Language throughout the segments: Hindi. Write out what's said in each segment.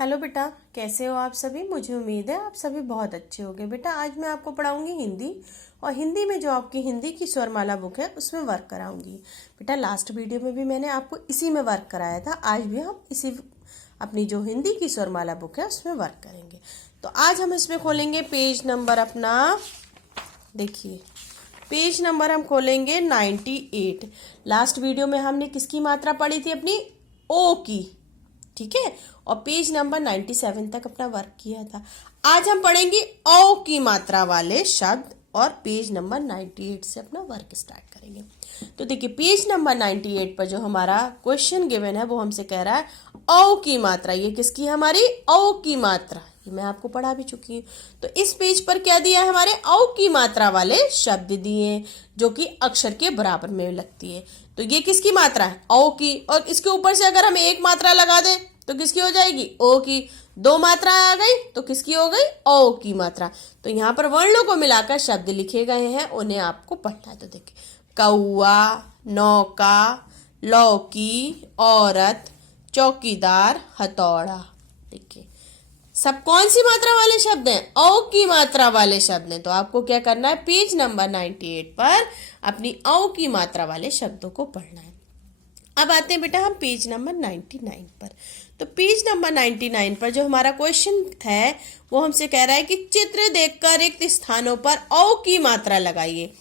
हेलो बेटा, कैसे हो आप सभी। मुझे उम्मीद है आप सभी बहुत अच्छे होंगे। बेटा आज मैं आपको पढ़ाऊंगी हिंदी, और हिंदी में जो आपकी हिंदी की स्वरमाला बुक है उसमें वर्क कराऊंगी। बेटा लास्ट वीडियो में भी मैंने आपको इसी में वर्क कराया था, आज भी हम इसी अपनी जो हिंदी की स्वरमाला बुक है उसमें वर्क करेंगे। तो आज हम इसमें खोलेंगे पेज नंबर अपना, देखिए पेज नंबर हम खोलेंगे 98। लास्ट वीडियो में हमने किसकी मात्रा पढ़ी थी, अपनी ओ की, ठीक है, और पेज नंबर 97 तक अपना वर्क किया था। आज हम पढ़ेंगे औ की मात्रा वाले शब्द और पेज नंबर 98 से अपना वर्क स्टार्ट करेंगे। तो देखिए पेज नंबर 98 पर जो हमारा क्वेश्चन गिवन है वो हमसे कह रहा है औ की मात्रा। ये किसकी, हमारी औ की मात्रा, ये मैं आपको पढ़ा भी चुकी हूँ। तो इस पेज पर क्या दिया है, हमारे औ की मात्रा वाले शब्द दिए हैं जो कि अक्षर के बराबर में लगती है। तो ये किसकी मात्रा है, औ की, और इसके ऊपर से अगर हम एक मात्रा लगा दें तो किसकी हो जाएगी, ओ की। दो मात्रा आ गई तो किसकी हो गई, ओ की मात्रा। तो यहाँ पर वर्णों को मिलाकर शब्द लिखे गए हैं, उन्हें आपको पढ़ना है। तो देखिए कौआ, नौका, लौकी, औरत, चौकीदार, हथौड़ा। देखिए सब कौन सी मात्रा वाले शब्द हैं, औ की मात्रा वाले शब्द हैं। तो आपको क्या करना है, पेज नंबर 98 पर अपनी औ की मात्रा वाले शब्दों को पढ़ना है। अब आते हैं बेटा हम पेज नंबर 99 पर। तो पेज नंबर 99 पर जो हमारा क्वेश्चन है वो हमसे कह रहा है कि चित्र देखकर रिक्त स्थानों पर औ की मात्रा लगाइए।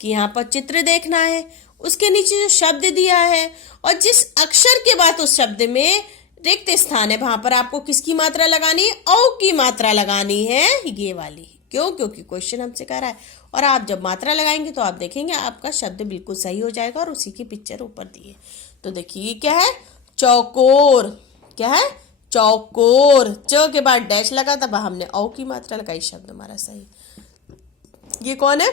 कि यहाँ पर चित्र देखना है, उसके नीचे जो शब्द दिया है और जिस अक्षर के बाद उस शब्द में रिक्त स्थान है वहां पर आपको किसकी मात्रा लगानी है, औ की मात्रा लगानी है, ये वाली। क्यों, क्योंकि क्वेश्चन हमसे कह रहा है, और आप जब मात्रा लगाएंगे तो आप देखेंगे आपका शब्द बिल्कुल सही हो जाएगा, और उसी की पिक्चर ऊपर दी है। तो देखिए क्या है, चौकोर। क्या है, चौकोर। च के बाद डैश लगा था, हमने औ की मात्रा लगाई, शब्द हमारा सही। ये कौन है,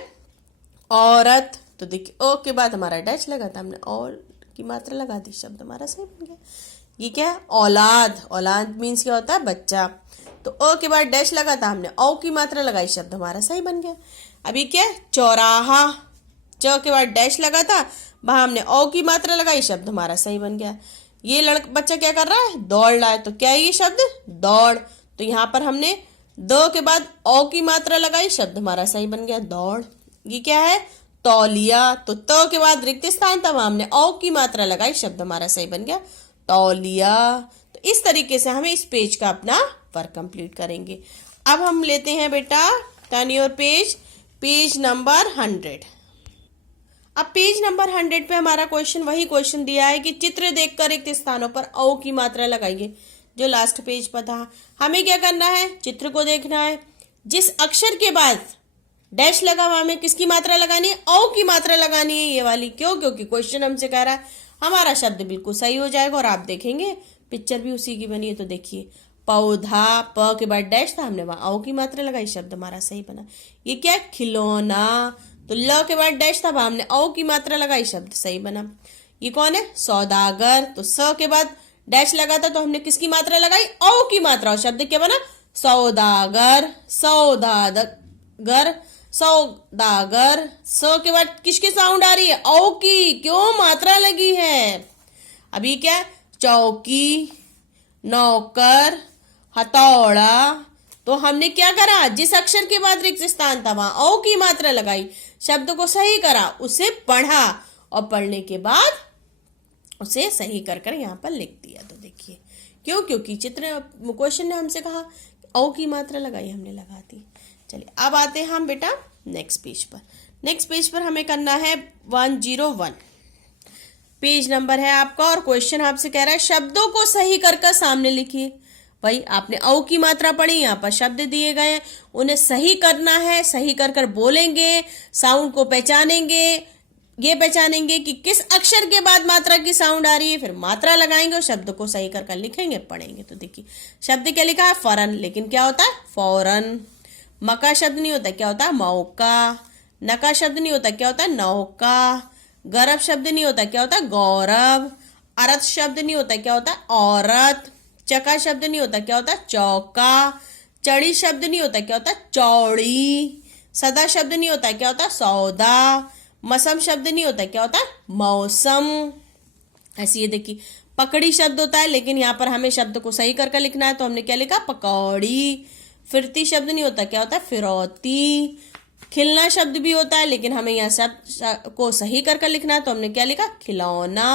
औरत। तो देखिए ओ के बाद हमारा डैश लगा था, हमने और की मात्रा लगा दी, शब्द हमारा सही बन गया। ये क्या है, औलाद। औलाद मीन्स क्या होता है, बच्चा। तो ओ के बाद डैश लगा था, हमने औ की मात्रा लगाई, शब्द हमारा सही बन गया। अभी क्या है, चौराहा। च के बाद डैश लगा था, वहां हमने औ की मात्रा लगाई, शब्द हमारा सही बन गया। ये बच्चा क्या कर रहा है, दौड़ रहा है। तो क्या है ये शब्द, दौड़। तो यहाँ पर हमने द के बाद औ की मात्रा लगाई, शब्द हमारा सही बन गया, दौड़। ये क्या है, तौलिया। तो त के बाद रिक्त स्थान था, वहां हमने औ की मात्रा लगाई, शब्द हमारा सही बन गया, तौलिया। तो इस तरीके से हमें इस पेज का अपना वर्क कंप्लीट करेंगे। अब हम लेते हैं बेटा turn your page, page number 100। अब पेज नंबर 100 पे हमारा क्वेश्चन वही क्वेश्चन दिया है कि चित्र देखकर रिक्त स्थानों पर औ की मात्रा लगाइए, जो लास्ट पेज पर था। हमें क्या करना है, चित्र को देखना है, जिस अक्षर के बाद डैश लगा हुआ हमें किसकी मात्रा लगानी है, औ की मात्रा लगानी है, ये वाली। क्यों, क्योंकि क्वेश्चन हमसे कह रहा है हमारा शब्द बिल्कुल सही हो जाएगा, और आप देखेंगे पिक्चर भी उसी की बनी है। तो देखिए पौधा, प के बाद डैश था, हमने वहां औ की मात्रा लगाई, शब्द हमारा सही बना। ये क्या, खिलौना। तो ल के बाद डैश था, हमने औ की मात्रा लगाई, शब्द सही बना। ये कौन है, सौदागर। तो स के बाद डैश लगा था, तो हमने किसकी मात्रा लगाई, औ की मात्रा, और शब्द क्या बना, सौदागर। सौदागर, सौदागर। स के बाद किसकी साउंड आ रही है, औ की। क्यों, मात्रा लगी है। अभी क्या, चौकी, नौकर, हथौड़ा। तो हमने क्या करा, जिस अक्षर के बाद रिक्त स्थान था वहां औ की मात्रा लगाई, शब्द को सही करा, उसे पढ़ा, और पढ़ने के बाद उसे सही कर कर यहाँ पर लिख दिया। तो देखिए क्यों, क्योंकि चित्र क्वेश्चन ने हमसे कहा औ की मात्रा लगाई, हमने लगा दी। चलिए अब आते हैं हम बेटा नेक्स्ट पेज पर। नेक्स्ट पेज पर हमें करना है 101 पेज नंबर है आपका, और क्वेश्चन आपसे कह रहा है शब्दों को सही कर कर सामने लिखिए। भाई आपने औ की मात्रा पढ़ी, यहाँ पर शब्द दिए गए हैं, उन्हें सही करना है, सही कर कर बोलेंगे, साउंड को पहचानेंगे, ये पहचानेंगे कि किस अक्षर के बाद मात्रा की साउंड आ रही है, फिर मात्रा लगाएंगे और शब्द को सही कर कर लिखेंगे, पढ़ेंगे। तो देखिए शब्द क्या लिखा है, फौरन, लेकिन क्या होता है, फौरन। मका शब्द नहीं होता, क्या होता है, मौका। नका शब्द नहीं होता, क्या होता है, नौका। गौरव शब्द नहीं होता, क्या होता है, गौरव। अरथ शब्द नहीं होता, क्या होता है, औरत। चका शब्द नहीं होता, क्या होता है, चौका। चढ़ी शब्द नहीं होता, क्या होता है, चौड़ी। सदा शब्द नहीं होता, क्या होता है, सौदा। मौसम शब्द नहीं होता, क्या होता है, मौसम। ऐसे ये देखिए पकड़ी शब्द होता है, लेकिन यहाँ पर हमें शब्द को सही करके लिखना है, तो हमने क्या लिखा, पकौड़ी। फिरती शब्द नहीं होता, क्या होता है, फिरौती। खिलना शब्द भी होता है, लेकिन हमें यहाँ शब्द को सही करके लिखना है, तो हमने क्या लिखा, खिलौना।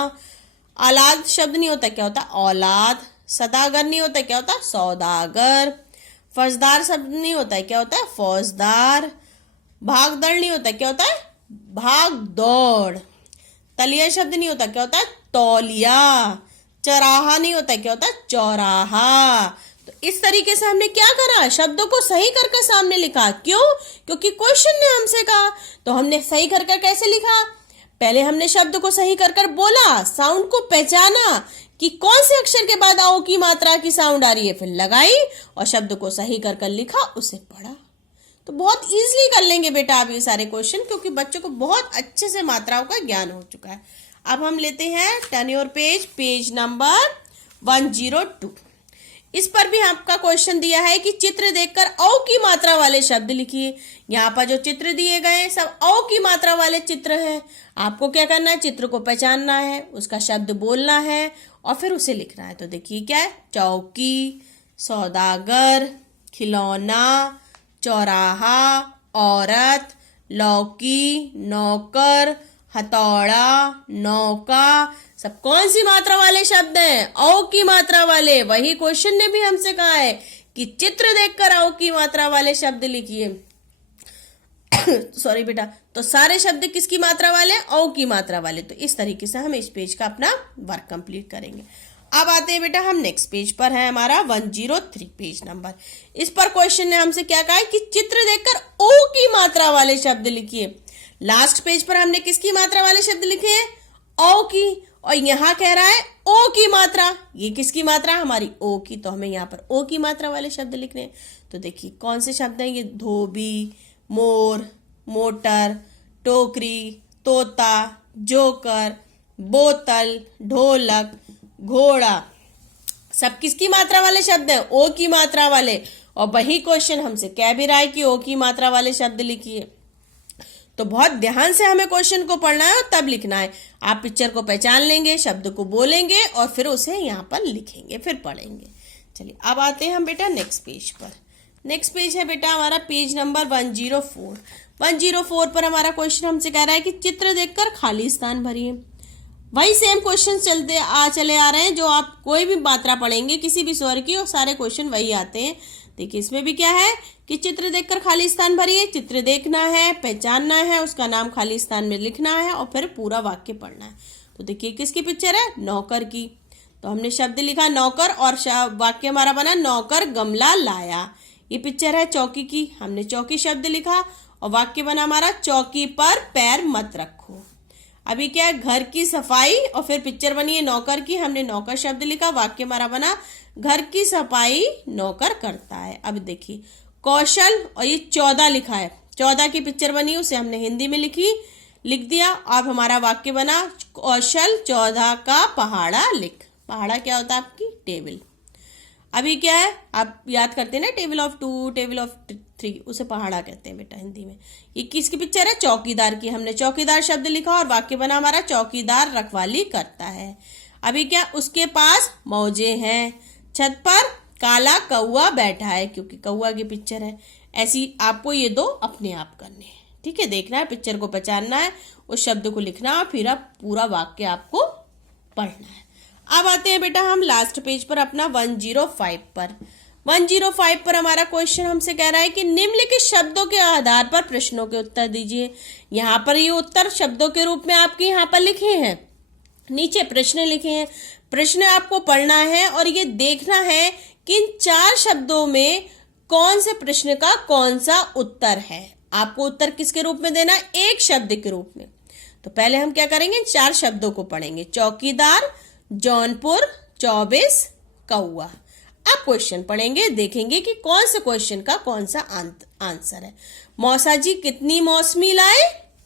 औलाद शब्द नहीं होता, क्या होता है, औलाद। सदागर नहीं होता, क्या होता है, सौदागर। फौजदार शब्द नहीं होता है, क्या होता है, फौजदार। भागदौड़ नहीं होता, क्या होता है, भाग दौड़। तलिया शब्द नहीं होता, क्या होता है, तौलिया। चौराहा नहीं होता, क्या होता है, चौराहा। तो इस तरीके से हमने क्या करा, शब्दों को सही करके सामने लिखा। क्यों? क्योंकि क्वेश्चन ने हमसे कहा। तो हमने सही करके कैसे लिखा, पहले हमने शब्द को सही कर बोला, साउंड को पहचाना कि कौन से अक्षर के बाद आओ की मात्रा की साउंड आ रही है, फिर लगाई और शब्द को सही कर लिखा, उसे पढ़ा। तो बहुत इजीली कर लेंगे बेटा आप ये सारे क्वेश्चन, क्योंकि बच्चों को बहुत अच्छे से मात्राओं का ज्ञान हो चुका है। अब हम लेते हैं टर्न योर पेज नंबर 102। इस पर भी आपका क्वेश्चन दिया है कि चित्र देखकर औ की मात्रा वाले शब्द लिखिए। यहाँ पर जो चित्र दिए गए हैं सब औ की मात्रा वाले चित्र हैं। आपको क्या करना है, चित्र को पहचानना है, उसका शब्द बोलना है और फिर उसे लिखना है। तो देखिए क्या है, चौकी, सौदागर, खिलौना, चौराहा, औरत, लौकी, नौकर, हथौड़ा, नौका, सब कौन सी मात्रा वाले शब्द हैं, औ की मात्रा वाले। वही क्वेश्चन ने भी हमसे कहा है कि चित्र देखकर औ की मात्रा वाले शब्द लिखिए। सॉरी बेटा, तो सारे शब्द किसकी मात्रा वाले, औ की मात्रा वाले। तो इस तरीके से हम इस पेज का अपना वर्क कंप्लीट करेंगे। अब आते हैं बेटा हम नेक्स्ट पेज पर, है हमारा 103 पेज नंबर। इस पर क्वेश्चन ने हमसे क्या कहा है कि चित्र देखकर ओ की मात्रा वाले शब्द लिखिए। लास्ट पेज पर हमने किसकी मात्रा वाले शब्द लिखे हैं, ओ की, और यहाँ कह रहा है ओ की मात्रा। ये किसकी मात्रा, हमारी ओ की, तो हमें यहाँ पर ओ की मात्रा वाले शब्द लिखने हैं। तो देखिए कौन से शब्द हैं ये, धोबी, मोर, मोटर, टोकरी, तोता, जोकर, बोतल, ढोलक, घोड़ा, सब किसकी मात्रा वाले शब्द हैं, ओ की मात्रा वाले। और वही क्वेश्चन हमसे कह भी रहा है कि ओ की मात्रा वाले शब्द लिखिए। तो बहुत ध्यान से हमें क्वेश्चन को पढ़ना है और तब लिखना है। आप पिक्चर को पहचान लेंगे, शब्द को बोलेंगे और फिर उसे यहाँ पर लिखेंगे, फिर पढ़ेंगे। चलिए अब आते हैं हम बेटा नेक्स्ट पेज पर। नेक्स्ट पेज है बेटा हमारा पेज नंबर 104। 104 पर हमारा क्वेश्चन हमसे कह रहा है कि चित्र देखकर खाली स्थान भरिए। वही सेम क्वेश्चन चले आ रहे हैं जो आप कोई भी मात्रा पढ़ेंगे किसी भी स्वर की, और सारे क्वेश्चन वही आते हैं। देखिए इसमें भी क्या है कि चित्र देखकर खाली स्थान भरिए। चित्र देखना है, पहचानना है, उसका नाम खाली स्थान में लिखना है और फिर पूरा वाक्य पढ़ना है। तो देखिए किसकी पिक्चर है, नौकर की। तो हमने शब्द लिखा नौकर और वाक्य हमारा बना नौकर गमला लाया। ये पिक्चर है चौकी की, हमने चौकी शब्द लिखा और वाक्य बना हमारा चौकी पर पैर मत रखो। अभी क्या है, घर की सफाई और फिर पिक्चर बनी है नौकर की, हमने नौकर शब्द लिखा, वाक्य हमारा बना घर की सफाई नौकर करता है। अब देखिए कौशल, और ये 14 लिखा है, 14 की पिक्चर बनी, उसे हमने हिंदी में लिख दिया। अब हमारा वाक्य बना कौशल 14 का पहाड़ा लिख। पहाड़ा क्या होता है, आपकी टेबल। अभी क्या है, आप याद करते हैं ना, टेबल ऑफ 2, टेबल ऑफ 3, उसे पहाड़ा कहते हैं बेटा हिंदी में। ये किसकी पिक्चर है, चौकीदार की, हमने चौकीदार शब्द लिखा और वाक्य बना हमारा चौकीदार रखवाली करता है। अभी क्या, उसके पास मौजे हैं, छत पर काला कौवा बैठा है, क्योंकि कौवा की पिक्चर है। ऐसी आपको ये दो अपने आप करने हैं, ठीक है। देखना है, पिक्चर को पहचानना है, उस शब्द को लिखना और फिर आप पूरा वाक्य आपको पढ़ना है। अब आते हैं बेटा हम लास्ट पेज पर अपना 105 पर। 105 पर हमारा क्वेश्चन हमसे कह रहा है कि निम्नलिखित शब्दों के आधार पर प्रश्नों के उत्तर दीजिए। यहाँ पर ये उत्तर शब्दों के रूप में आपके यहाँ पर लिखे हैं, नीचे प्रश्न लिखे हैं। प्रश्न आपको पढ़ना है और ये देखना है कि इन 4 शब्दों में कौन से प्रश्न का कौन सा उत्तर है। आपको उत्तर किसके रूप में देना, एक शब्द के रूप में। तो पहले हम क्या करेंगे, 4 शब्दों को पढ़ेंगे, चौकीदार, जौनपुर, 24, कौआ। अब क्वेश्चन पढ़ेंगे, देखेंगे कि कौन से क्वेश्चन का कौन सा आंसर है। मौसा जी कितनी मौसमी लाए,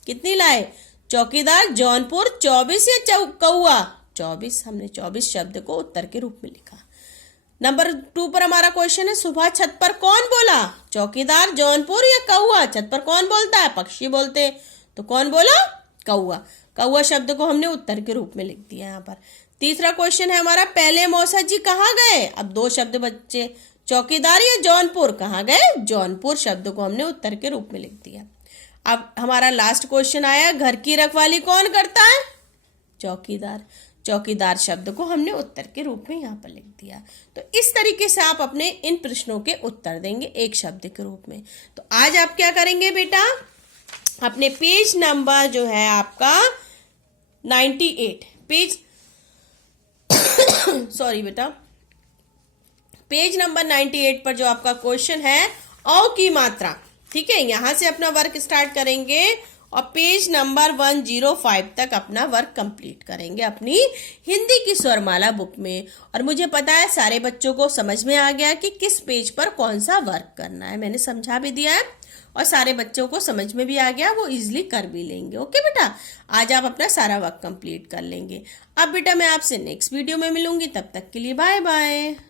कितनी लाए, चौकीदार, जौनपुर, 24 या कौआ, 24। हमने 24 शब्द को उत्तर के रूप में लिखा। नंबर 2 पर हमारा क्वेश्चन है, सुबह छत पर कौन बोला, चौकीदार, जौनपुर या कौआ। छत पर कौन बोलता है, पक्षी बोलते हैं, तो कौन बोला, कौआ। कौआ शब्द को हमने उत्तर के रूप में लिख दिया यहाँ पर। तीसरा क्वेश्चन है हमारा, पहले मौसा जी कहाँ गए? अब 2 शब्द बच्चे, चौकीदार या जौनपुर, कहाँ गए? जौनपुर शब्द को हमने उत्तर के रूप में लिख दिया। अब हमारा लास्ट क्वेश्चन आया, घर की रखवाली कौन करता है? चौकीदार। चौकीदार शब्द को हमने उत्तर के रूप में यहाँ पर लिख दिया। तो इस तरीके से आप अपने इन प्रश्नों के उत्तर देंगे एक शब्द के रूप में। तो आज आप क्या करेंगे बेटा, अपने पेज नंबर जो है आपका 98 पेज सॉरी बेटा, पेज नंबर 98 पर जो आपका क्वेश्चन है औ की मात्रा, ठीक है, यहां से अपना वर्क स्टार्ट करेंगे और पेज नंबर 105 तक अपना वर्क कंप्लीट करेंगे अपनी हिंदी की स्वरमाला बुक में। और मुझे पता है सारे बच्चों को समझ में आ गया कि किस पेज पर कौन सा वर्क करना है, मैंने समझा भी दिया है और सारे बच्चों को समझ में भी आ गया, वो इजीली कर भी लेंगे। ओके बेटा, आज आप अपना सारा वर्क कंप्लीट कर लेंगे। अब बेटा मैं आपसे नेक्स्ट वीडियो में मिलूंगी, तब तक के लिए बाय बाय।